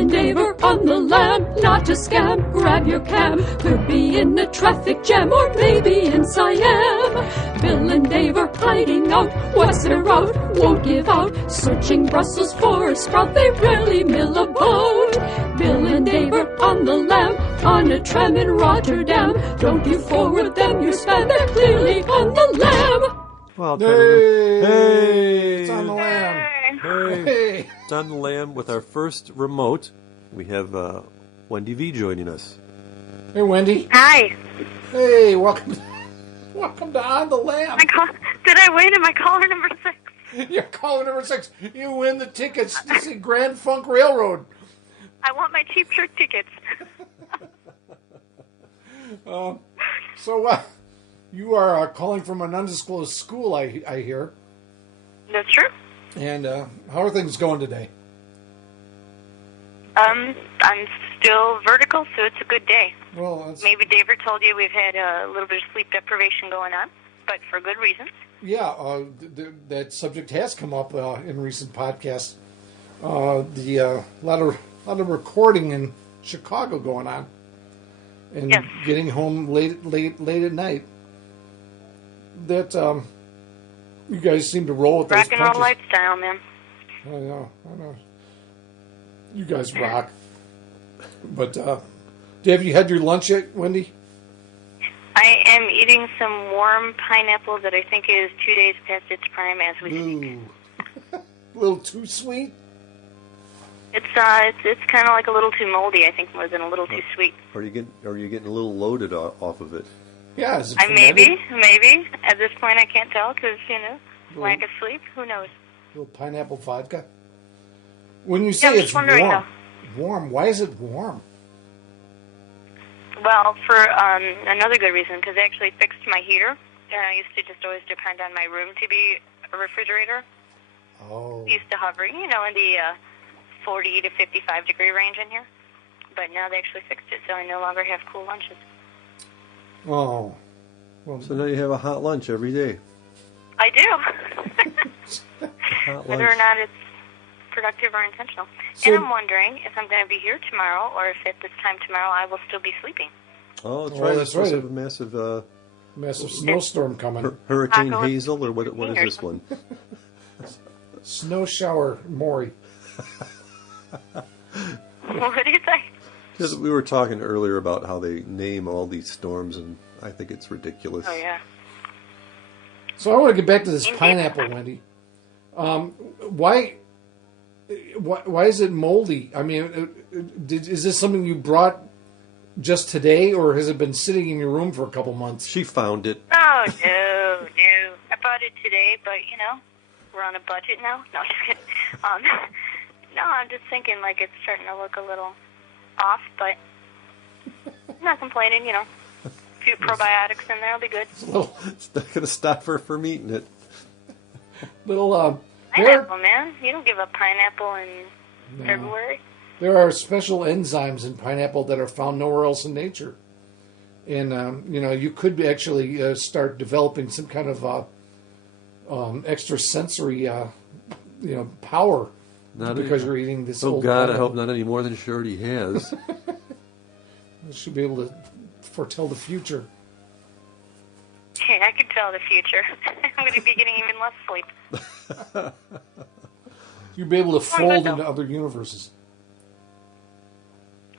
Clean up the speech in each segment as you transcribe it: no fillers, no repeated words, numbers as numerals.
and Dave are on the lam, not a scam. Grab your cam, could be in a traffic jam or maybe in Siam. Bill and Dave are hiding out, what's their route? Won't give out, searching Brussels for a sprout. They rarely mill a boat. Bill and Dave are on the lam, on a tram in Rotterdam. Don't you forward them, you spam, they're clearly on the lam. Well, hey! It's on the lam. Hey! It's on the lam with our first remote. We have Wendy V joining us. Hey, Wendy. Hi. Hey, welcome to On the Lam. Did I win? Am I caller number 6? You're caller number 6. You win the tickets to see Grand Funk Railroad. I want my cheap trick tickets. So, you are calling from an undisclosed school, I hear. That's true. And how are things going today? I'm still vertical, so it's a good day. Well, maybe David told you we've had a little bit of sleep deprivation going on, but for good reasons. Yeah, that subject has come up in recent podcasts. A lot of recording in Chicago going on, and yes. Getting home late at night. That you guys seem to roll with those rock and punches. roll lifestyle, man. I know. You guys rock. But have you had your lunch yet, Wendy? I am eating some warm pineapple that I think is 2 days past its prime as we speak. A little too sweet? It's kind of like a little too moldy, I think, more than a little too sweet. Are you getting a little loaded off of it? Yeah, is it maybe. At this point, I can't tell because, lack of sleep. Who knows? A little pineapple vodka. When you say it's warm, why is it warm? Well, for another good reason, because I actually fixed my heater. And I used to just always depend on my room to be a refrigerator. Oh. Used to hover, in the 40 to 55 degree range in here. But now they actually fixed it, so I no longer have cool lunches. Oh. Well, so now you have a hot lunch every day. I do. Whether or not it's productive or intentional. So, and I'm wondering if I'm going to be here tomorrow, or if at this time tomorrow I will still be sleeping. Oh, that's right. That's right. A massive snowstorm coming. Hurricane Hazel, or what is this one? Snow shower, Maury. What do you say? Because we were talking earlier about how they name all these storms, and I think it's ridiculous. Oh, yeah. So I want to get back to this pineapple, Wendy. Why is it moldy? I mean, is this something you brought just today, or has it been sitting in your room for a couple months? She found it. Oh, no. I bought it today, but, we're on a budget now. No, just kidding. No, I'm just thinking, it's starting to look a little off, but I'm not complaining, A few probiotics in there will be good. It's not going to stop her from eating it. Pineapple, man. You don't give up pineapple in February. There are special enzymes in pineapple that are found nowhere else in nature. And, you could actually start developing some kind of extrasensory, power because you're eating this old God, pineapple. I hope not any more than she already has. You should be able to foretell the future. Yeah, I could tell the future. I'm going to be getting even less sleep. You'd be able to fold into other universes.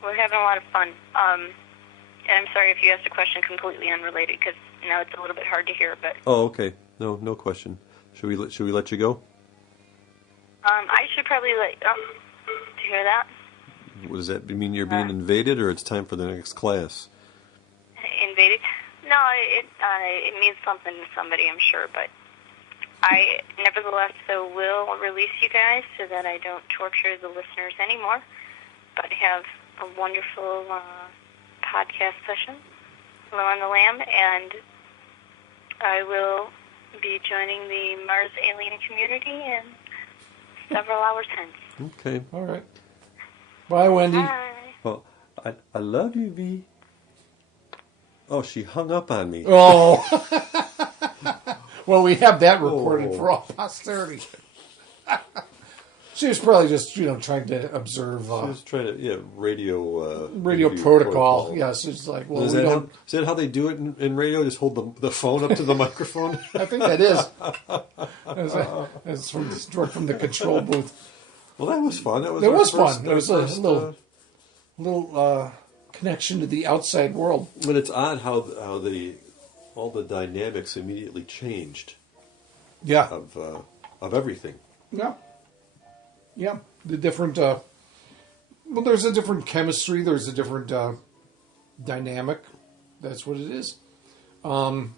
We're having a lot of fun. And I'm sorry if you asked a question completely unrelated, because now it's a little bit hard to hear. But oh, okay. No question. Should we let you go? I should probably let to hear that. What does that mean? You're being invaded, or it's time for the next class? Invaded? No, it means something to somebody, I'm sure, but I nevertheless will release you guys so that I don't torture the listeners anymore, but have a wonderful podcast session. Hello on the Lam, and I will be joining the Mars alien community in several hours hence. Okay. All right. Bye, Wendy. Bye. Well, I love you, V. Oh, she hung up on me. Oh. Well, we have that recorded for all posterity. She was probably just, trying to observe. She was trying to, radio protocol. Yes, it's like, well, is that how they do it in radio? Just hold the phone up to the microphone? I think that is. It's from the control booth. Well, that was fun. It was fun. It was a little connection to the outside world. But it's odd how all the dynamics immediately changed. Yeah. Of everything. Yeah. Yeah. The different. Well, there's a different chemistry. There's a different dynamic. That's what it is. One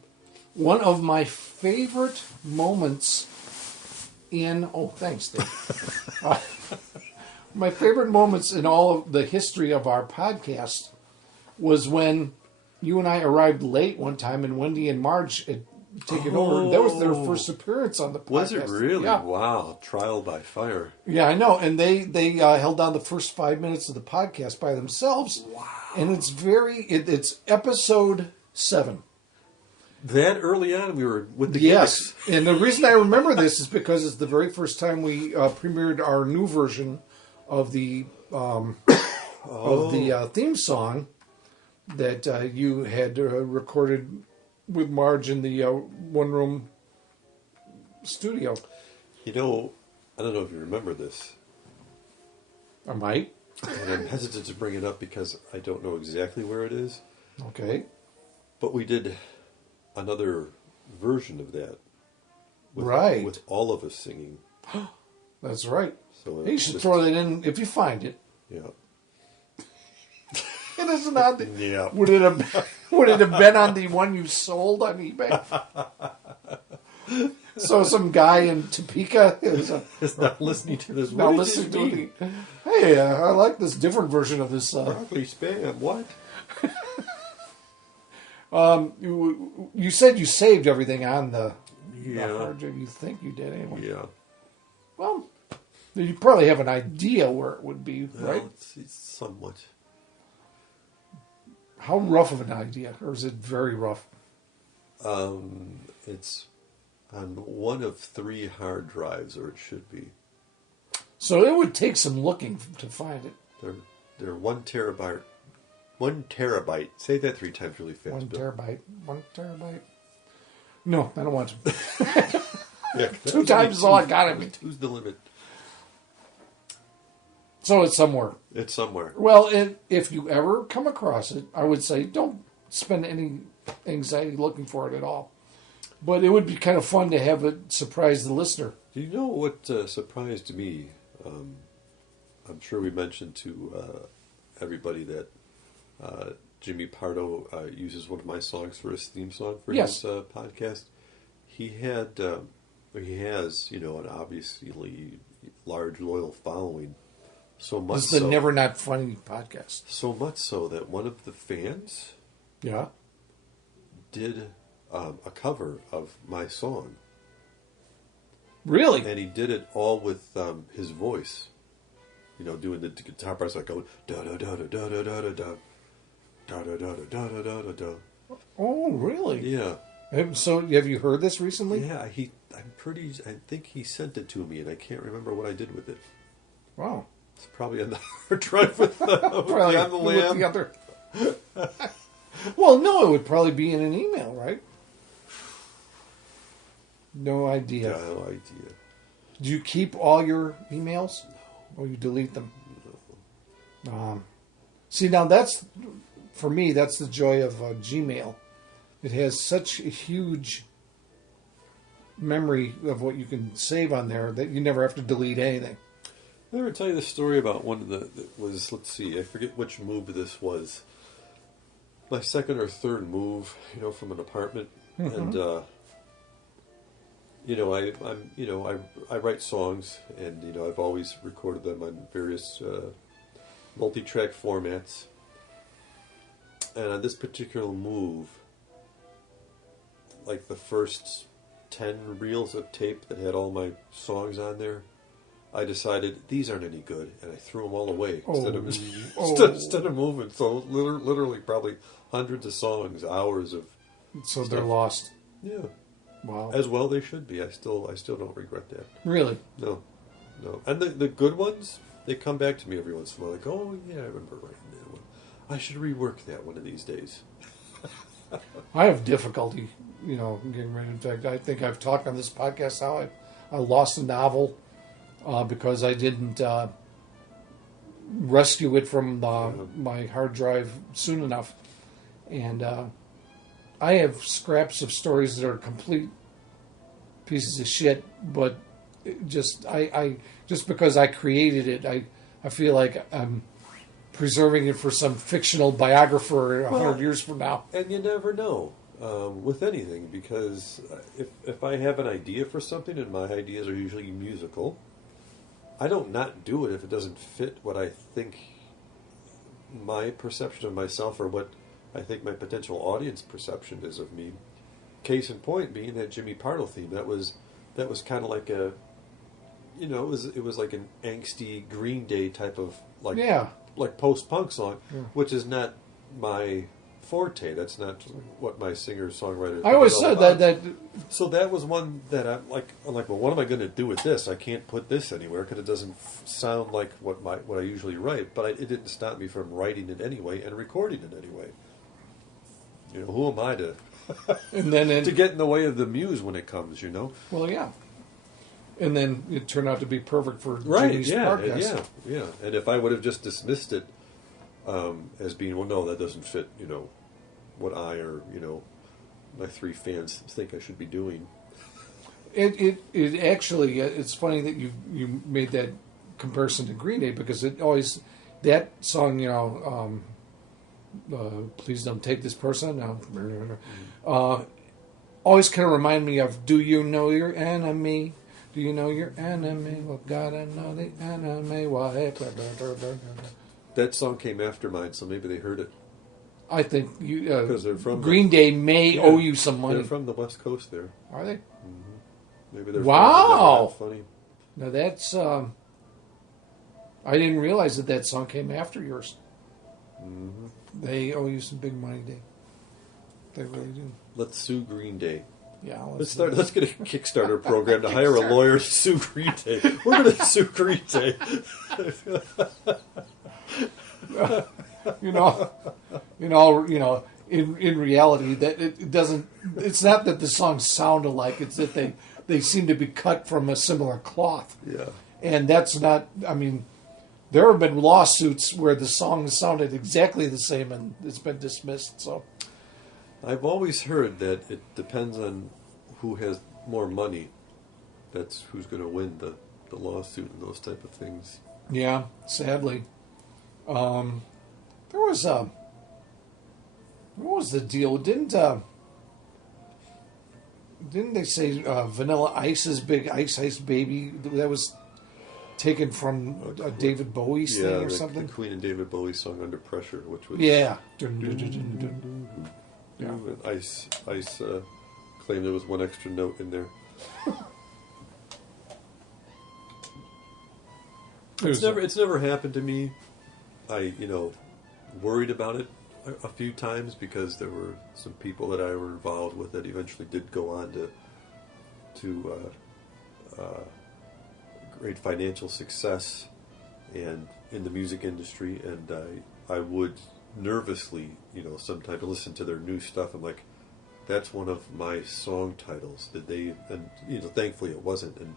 of my favorite moments in. Oh, thanks, Dave. My favorite moments in all of the history of our podcast was when you and I arrived late one time, and Wendy and Marge had taken over. That was their first appearance on the podcast. Was it really? Yeah. Wow. Trial by fire. Yeah, I know. And they held down the first 5 minutes of the podcast by themselves. Wow. And it's episode 7. That early on, we were with the Yes. gimmicks. And the reason I remember this is because it's the very first time we premiered our new version of the theme song that you had recorded with Marge in the one-room studio. I don't know if you remember this. I might. And I'm hesitant to bring it up because I don't know exactly where it is. Okay. But we did another version of that. Right. With all of us singing. That's right. So you should throw that in if you find it. Yeah. It is not. Yeah. Would it have been on the one you sold on eBay? So some guy in Topeka is not listening to this. Not listening to it. Hey, I like this different version of this. Broccoli spam. What? You said you saved everything on the hard drive. You think you did anyway? Yeah. Well, you probably have an idea where it would be, right? Well, it's somewhat. How rough of an idea, or is it very rough? It's on one of 3 hard drives, or it should be. So it would take some looking to find it. They're 1 terabyte. 1 terabyte. Say that 3 times really fast. 1 terabyte. 1 terabyte. No, I don't want to. Yeah, 2 times is all I got of it. 2's the limit. So it's somewhere. It's somewhere. Well, if you ever come across it, I would say don't spend any anxiety looking for it at all. But it would be kind of fun to have it surprise the listener. Do you know what surprised me? I'm sure we mentioned to everybody that Jimmy Pardo uses one of my songs for his theme song for his podcast. He has, an obviously large, loyal following. So much This is the Never Not Funny podcast. So much so that one of the fans did a cover of my song. Really? And he did it all with his voice. Doing the guitar parts like going da da da da da da da da da da da da da da da da. Oh, really? Yeah. So have you heard this recently? Yeah, I think he sent it to me, and I can't remember what I did with it. Wow. It's probably on the hard drive with probably on the lamb. With the other. Well, no, it would probably be in an email, right? No idea. No idea. Do you keep all your emails? Or you delete them? No. See, now that's, for me, that's the joy of Gmail. It has such a huge memory of what you can save on there that you never have to delete anything. Did I ever tell you the story about one that was, let's see, I forget which move this was. My second or third move, from an apartment. Mm-hmm. And, I write songs, and, I've always recorded them on various multi-track formats. And on this particular move, like the first 10 reels of tape that had all my songs on there, I decided these aren't any good, and I threw them all away instead of moving. So literally, probably hundreds of songs, hours of. So stuff. They're lost. Yeah. Wow. As well, they should be. I still don't regret that. Really? No. No. And the good ones, they come back to me every once in a while. Like, oh, yeah, I remember writing that one. I should rework that one of these days. I have difficulty, getting rid of. In fact, I think I've talked on this podcast how I lost a novel because I didn't rescue it from my hard drive soon enough. And I have scraps of stories that are complete pieces of shit, but just because I created it, I feel like I'm preserving it for some fictional biographer 100 years from now. And you never know with anything, because if I have an idea for something, and my ideas are usually musical, I don't not do it if it doesn't fit what I think my perception of myself or what I think my potential audience perception is of me. Case in point being that Jimmy Pardo theme. That was kind of like a, it was like an angsty Green Day type of like post-punk song, which is not my forte. That's not what my singer-songwriter. I always said that. So that was one that I'm like, well, what am I going to do with this? I can't put this anywhere because it doesn't sound like what I usually write. But it didn't stop me from writing it anyway and recording it anyway. Who am I to to get in the way of the muse when it comes? Well, yeah. And then it turned out to be perfect for Jimmy's podcast. Yeah. And if I would have just dismissed it as being, well, no, that doesn't fit, what I or, my 3 fans think I should be doing. It actually, it's funny that you made that comparison to Green Day, because it always, that song, please don't take this person, always kind of remind me of, do you know your enemy? Do you know your enemy? Well, gotta know the enemy. Why? That song came after mine, so maybe they heard it. I think because they're from Green Day may owe you some money. They're from the West Coast there. Are they? Mm-hmm. Maybe they're wow. Funny. Now that's I didn't realize that song came after yours. Mm-hmm. They owe you some big money, Dave. They really do. Let's sue Green Day. Yeah, let's get a Kickstarter program to hire a lawyer to sue Green Day. We're going to sue Green Day. In reality, that it doesn't. It's not that the songs sound alike. It's that they seem to be cut from a similar cloth. Yeah, and that's not. I mean, there have been lawsuits where the songs sounded exactly the same, and it's been dismissed. So. I've always heard that it depends on who has more money. That's who's going to win the lawsuit and those type of things. Yeah, sadly. There was what was the deal? Didn't they say Vanilla Ice's Big Ice Baby, that was taken from a David Bowie thing or something? The Queen and David Bowie song Under Pressure, which was... Yeah. Yeah. And Ice claimed there was one extra note in there. It's never happened to me. I worried about it a few times because there were some people that I were involved with that eventually did go on to great financial success and in the music industry, and I would nervously, sometimes listen to their new stuff. I'm like, that's one of my song titles. Did they? And thankfully it wasn't. And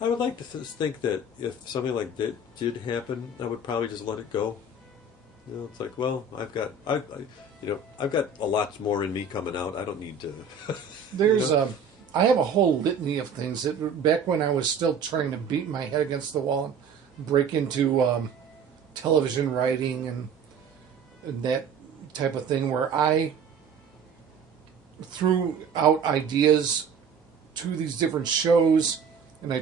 I would like to think that if something like that did happen, I would probably just let it go. It's like, well, I've got a lot more in me coming out. I don't need to. There's I have a whole litany of things that back when I was still trying to beat my head against the wall and break into television writing and that type of thing, where I threw out ideas to these different shows and I